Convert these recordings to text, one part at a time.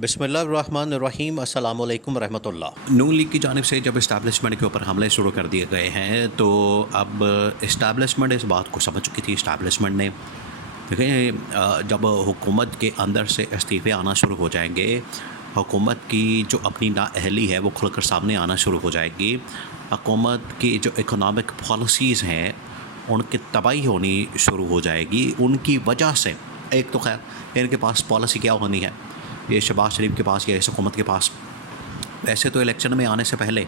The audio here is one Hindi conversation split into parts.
बिस्मिल्लाहिर्रहमानिर्रहीम अस्सलामु अलैकुम रहमतुल्लाह। नून लीग की जानिब से जब इस्टेब्लिशमेंट के ऊपर हमले शुरू कर दिए गए हैं तो अब इस्टेब्लिशमेंट इस बात को समझ चुकी थी। इस्टेब्लिशमेंट ने देखें, जब हुकूमत के अंदर से इस्तीफ़े आना शुरू हो जाएंगे, हुकूमत की जो अपनी नाअहली है वो खुलकर सामने आना शुरू हो जाएगी। हुकूमत की जो इकोनॉमिक पॉलिसीज़ हैं उनकी तबाही होनी शुरू हो जाएगी उनकी वजह से। एक तो खैर इनके पास पॉलिसी क्या होनी है, ये शहबाज शरीफ के पास या इस हुकूमत के पास, वैसे तो इलेक्शन में आने से पहले,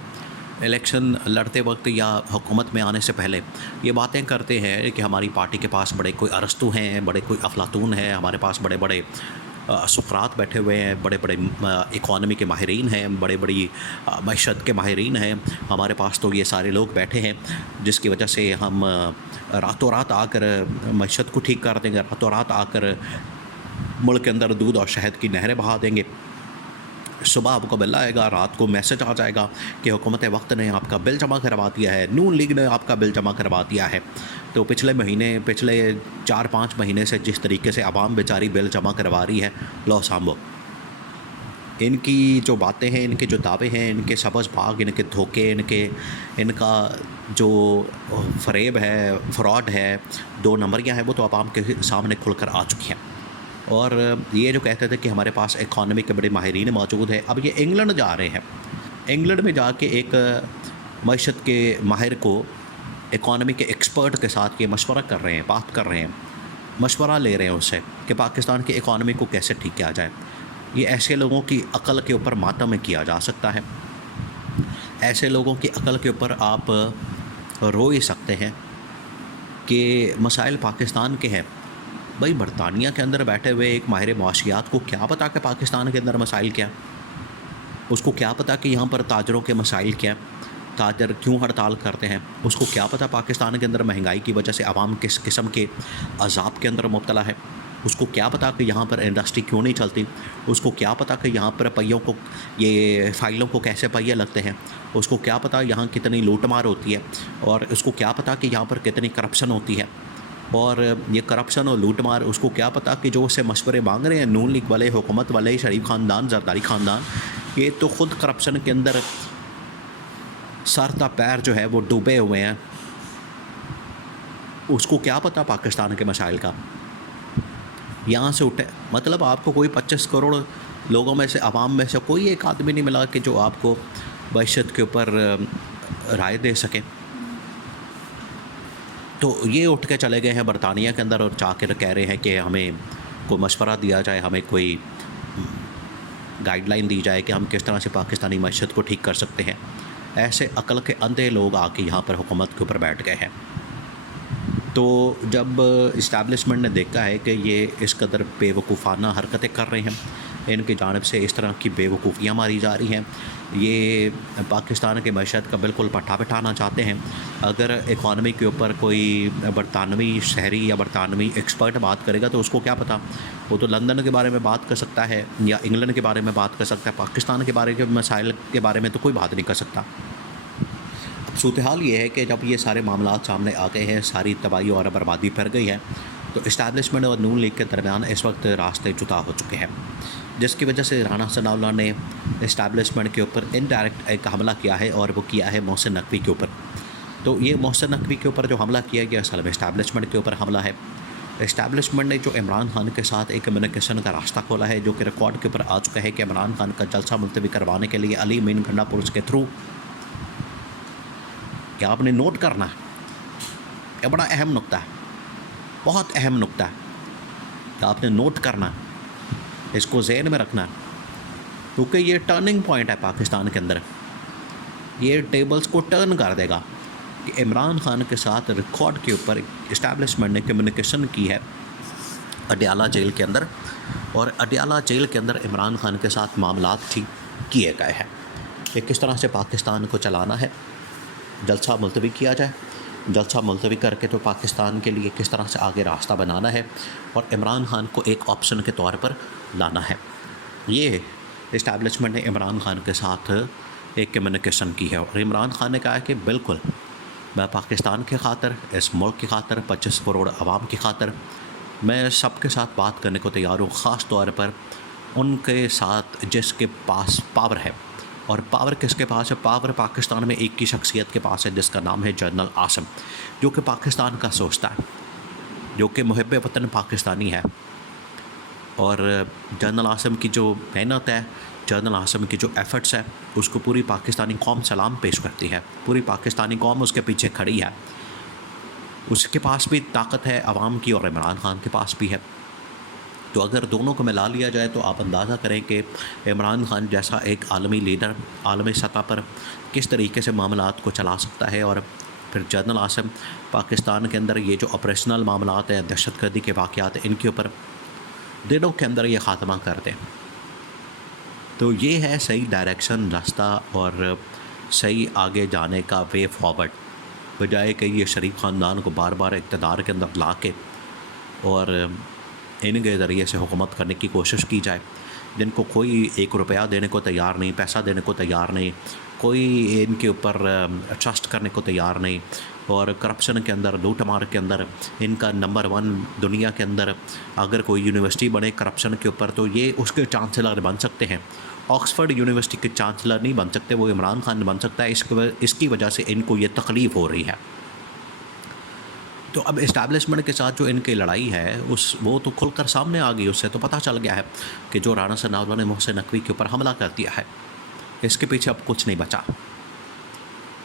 इलेक्शन लड़ते वक्त या हुकूमत में आने से पहले ये बातें करते हैं कि हमारी पार्टी के पास बड़े कोई अरस्तू हैं, बड़े कोई अफलातून हैं, हमारे पास बड़े बड़े सुकरात बैठे हुए हैं, बड़े बड़े इकॉनमी के माहिरीन हैं, बड़े बड़ी मईशत के माहिरीन हैं। हमारे पास तो ये सारे लोग बैठे हैं जिसकी वजह से हम रातों रात आकर मईशत को ठीक कर देंगे, रातों रात आकर मुल्क के अंदर दूध और शहद की नहरें बहा देंगे। सुबह आपको बिल आएगा, रात को मैसेज आ जाएगा कि हुकूमत वक्त ने आपका बिल जमा करवा दिया है, नून लीग ने आपका बिल जमा करवा दिया है। तो पिछले 4-5 महीने से जिस तरीके से आवाम बेचारी बिल जमा करवा रही है, लो सांभो। इनकी जो बातें हैं, इनके जो दावे हैं, इनके सबज भाग, इनके धोखे, इनका जो फरेब है, फ्रॉड है, 2 नंबरियाँ हैं, वो तो आवाम के सामने खुलकर आ चुकी हैं। और ये जो कहते थे कि हमारे पास इकॉनमी के बड़े माहिरीन मौजूद हैं, अब ये इंग्लैंड जा रहे हैं। इंग्लैंड में जाके एक मईशत के माहिर को, इकॉनमी के एक्सपर्ट के साथ ये मशवरा कर रहे हैं, बात कर रहे हैं, मशवरा ले रहे हैं उससे कि पाकिस्तान की इकॉनमी को कैसे ठीक किया जाए। ये ऐसे लोगों की अकल के ऊपर मातम किया जा सकता है, ऐसे लोगों की अकल के ऊपर आप रो ही सकते हैं कि मसाइल पाकिस्तान के हैं। भाई, बरतानिया के अंदर बैठे हुए एक माहिर मुआशियात को क्या पता कि पाकिस्तान के अंदर मसाइल क्या, उसको क्या पता कि यहाँ पर ताजरों के मसाइल क्या, ताजर क्यों हड़ताल करते हैं, उसको क्या पता पाकिस्तान के अंदर महंगाई की वजह से आवाम किस किस्म के अजाब के अंदर मुब्तला है, उसको क्या पता कि यहाँ पर इंडस्ट्री क्यों नहीं चलती, उसको क्या पता कि यहाँ पर पहियों को, ये फ़ाइलों को कैसे पहिए लगते हैं, उसको क्या पता यहाँ कितनी लूटमार होती है, और उसको क्या पता कि यहाँ पर कितनी करप्शन होती है। और ये करप्शन और लूटमार, उसको क्या पता कि जो उससे मशवरे मांग रहे हैं नून लीग वाले, हुकूमत वाले, शरीफ ख़ानदान, जरदारी ख़ानदान, ये तो ख़ुद करप्शन के अंदर सर पैर जो है वो डूबे हुए हैं। उसको क्या पता पाकिस्तान के मसाइल का। यहाँ से उठे, मतलब आपको कोई 25 करोड़ लोगों में से, आवाम में से कोई एक आदमी नहीं मिला कि जो आपको मईशत के ऊपर राय दे सके। तो ये उठ के चले गए हैं बरतानिया के अंदर और जाकर कह रहे हैं कि हमें कोई मशवरा दिया जाए, हमें कोई गाइडलाइन दी जाए कि हम किस तरह से पाकिस्तानी मईशत को ठीक कर सकते हैं। ऐसे अकल के अंधे लोग आके यहाँ पर हुकूमत के ऊपर बैठ गए हैं। तो जब इस्टेब्लिशमेंट ने देखा है कि ये इस कदर बेवकूफ़ाना हरकतें कर रहे हैं, इनकी जानिब से इस तरह की बेवकूफ़ियाँ मारी जा रही हैं, ये पाकिस्तान के मईशत का बिल्कुल पट्टा बिठाना चाहते हैं। अगर इकॉनमी के ऊपर कोई बरतानवी शहरी या बरतानवी एक्सपर्ट बात करेगा तो उसको क्या पता, वो तो लंदन के बारे में बात कर सकता है या इंग्लैंड के बारे में बात कर सकता है, पाकिस्तान के बारे के मसाइल के बारे में तो कोई बात नहीं कर सकता। सूरत हाल ये है कि जब ये सारे मामला सामने आ गए हैं, सारी तबाही और बर्बादी फैल गई है, तो इस्टेब्लिशमेंट और नून लीग के दरमियान इस वक्त रास्ते जुदा हो चुके हैं, जिसकी वजह से राना सनाउल्लाह ने इस्टेब्लिशमेंट के ऊपर इनडायरेक्ट एक हमला किया है, और वो किया है मोहसिन नकवी के ऊपर। तो ये मोहसिन नकवी के ऊपर जो हमला किया गया, असल में इस्टेब्लिशमेंट के ऊपर हमला है। इस्टेब्लिशमेंट ने जो इमरान खान के साथ एक कम्युनिकेशन का रास्ता खोला है, जो कि रिकॉर्ड के ऊपर आ चुका है कि इमरान खान का जलसा मुलतवी करवाने के लिए अली मीन गंडा पुलिस के थ्रू, क्या आपने नोट करना है, यह बड़ा अहम नुक्ता है, बहुत अहम नुक्ता है कि आपने नोट करना है, इसको ज़हन में रखना है, क्योंकि ये टर्निंग पॉइंट है पाकिस्तान के अंदर। ये टेबल्स को टर्न कर देगा कि इमरान खान के साथ रिकॉर्ड के ऊपर इस्टेब्लिशमेंट ने कम्युनिकेशन की है अडियाला जेल के अंदर, और अडियाला जेल के अंदर इमरान खान के साथ मामलात ठीक किए गए हैं कि किस तरह से पाकिस्तान को चलाना है, जलसा मुलतवी किया जाए, जलसा मुलतवी करके तो पाकिस्तान के लिए किस तरह से आगे रास्ता बनाना है, और इमरान खान को एक ऑप्शन के तौर पर लाना है। ये इस्टेब्लिशमेंट ने इमरान खान के साथ एक कम्युनिकेशन की है, और इमरान खान ने कहा है कि बिल्कुल मैं पाकिस्तान के खातर, इस मुल्क की खातर, 25 करोड़ आवाम की खातर मैं सबके साथ बात करने को तैयार हूँ। ख़ास तौर पर उनके साथ जिसके पास पावर है, और पावर किसके पास है? पावर पाकिस्तान में एक ही शख्सियत के पास है जिसका नाम है जनरल आसिम, जो कि पाकिस्तान का सोचता है, जो कि मुहिब वतन पाकिस्तानी है। और जनरल आसिम की जो मेहनत है, जनरल आसिम की जो एफ़र्ट्स है, उसको पूरी पाकिस्तानी कौम सलाम पेश करती है। पूरी पाकिस्तानी कौम उसके पीछे खड़ी है। उसके पास भी ताकत है आवाम की, और इमरान खान के पास भी है। तो अगर दोनों को मिला लिया जाए तो आप अंदाज़ा करें कि इमरान खान जैसा एक आलमी लीडर आलमी सतह पर किस तरीके से मामलात को चला सकता है। और फिर जनरल आसिम पाकिस्तान के अंदर ये जो ऑपरेशनल मामलात हैं, दहशतगर्दी के वाक़यात हैं, इनके ऊपर दिनों के अंदर ये ख़ात्मा कर दें। तो ये है सही डायरेक्शन, रास्ता और सही आगे जाने का वे फॉरवर्ड, बजाय कि ये शरीफ ख़ानदान को बार बार इक़्तिदार के अंदर ला के और इनके ज़रिए से हुकूमत करने की कोशिश की जाए, जिनको कोई 1 रुपया देने को तैयार नहीं, पैसा देने को तैयार नहीं, कोई इनके ऊपर ट्रस्ट करने को तैयार नहीं। और करप्शन के अंदर, लूट मार के अंदर इनका नंबर 1 दुनिया के अंदर। अगर कोई यूनिवर्सिटी बने करप्शन के ऊपर तो ये उसके चांसलर बन सकते हैं। ऑक्सफोर्ड यूनिवर्सिटी के चांसलर नहीं बन सकते, वो इमरान खान बन सकता है। इसकी वजह से इनको ये तकलीफ़ हो रही है। तो अब इस्टेब्लिशमेंट के साथ जो इनकी लड़ाई है वो तो खुलकर सामने आ गई। उससे तो पता चल गया है कि जो राना सनाउल्लाह ने मोहसिन नकवी के ऊपर हमला कर दिया है, इसके पीछे अब कुछ नहीं बचा।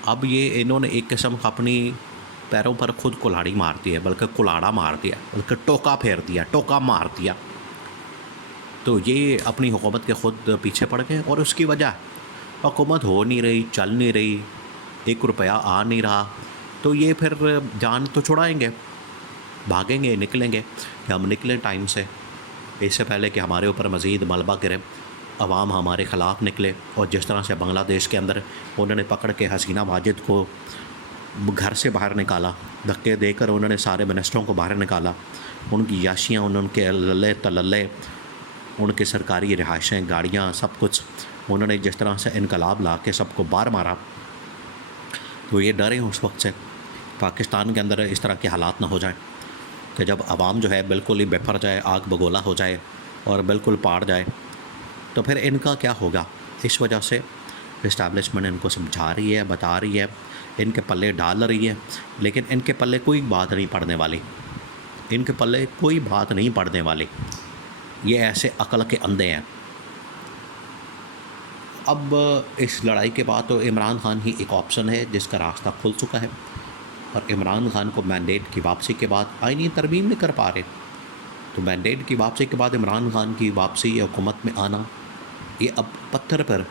अब ये इन्होंने एक किस्म का अपनी पैरों पर खुद कुल्हाड़ी मार दी है, बल्कि कुल्हाड़ा मार दिया, बल्कि टोका फेर दिया, टोका मार दिया। तो ये अपनी हुकूमत के खुद पीछे पड़ गए, और उसकी वजह हुकूमत हो नहीं रही, चल नहीं रही, 1 रुपया आ नहीं रहा। तो ये फिर जान तो छुड़ाएंगे, भागेंगे, निकलेंगे कि हम निकलें टाइम से, इससे पहले कि हमारे ऊपर मज़ीद मलबा गिरे, अवाम हमारे ख़िलाफ़ निकले। और जिस तरह से बांग्लादेश के अंदर उन्होंने पकड़ के हसीना माजिद को घर से बाहर निकाला, धक्के देकर उन्होंने सारे मिनिस्टरों को बाहर निकाला, उनकी याशियाँ, उनके लल्ले तलल्ले, उनके सरकारी रिहाइशें, गाड़ियाँ, सब कुछ उन्होंने जिस तरह से इनकलाब ला के सबको बाहर मारा। तो ये डरे उस वक्त से पाकिस्तान के अंदर इस तरह के हालात ना हो जाएं कि जब आवाम जो है बिल्कुल ही बेफर जाए, आग बगोला हो जाए और बिल्कुल पाड़ जाए, तो फिर इनका क्या होगा। इस वजह से इस्टेब्लिशमेंट इनको समझा रही है, बता रही है, इनके पल्ले डाल रही है, लेकिन इनके पल्ले कोई बात नहीं पड़ने वाली, इनके पल्ले कोई बात नहीं पड़ने वाली। ये ऐसे अकल के अंधे हैं। अब इस लड़ाई के बाद तो इमरान खान ही एक ऑप्शन है जिसका रास्ता खुल चुका है, और इमरान खान को मैंडेट की वापसी के बाद आईनी तरमीम नहीं कर पा रहे। तो मैंडेट की वापसी के बाद इमरान खान की वापसी या हुकूमत में आना, ये अब पत्थर पर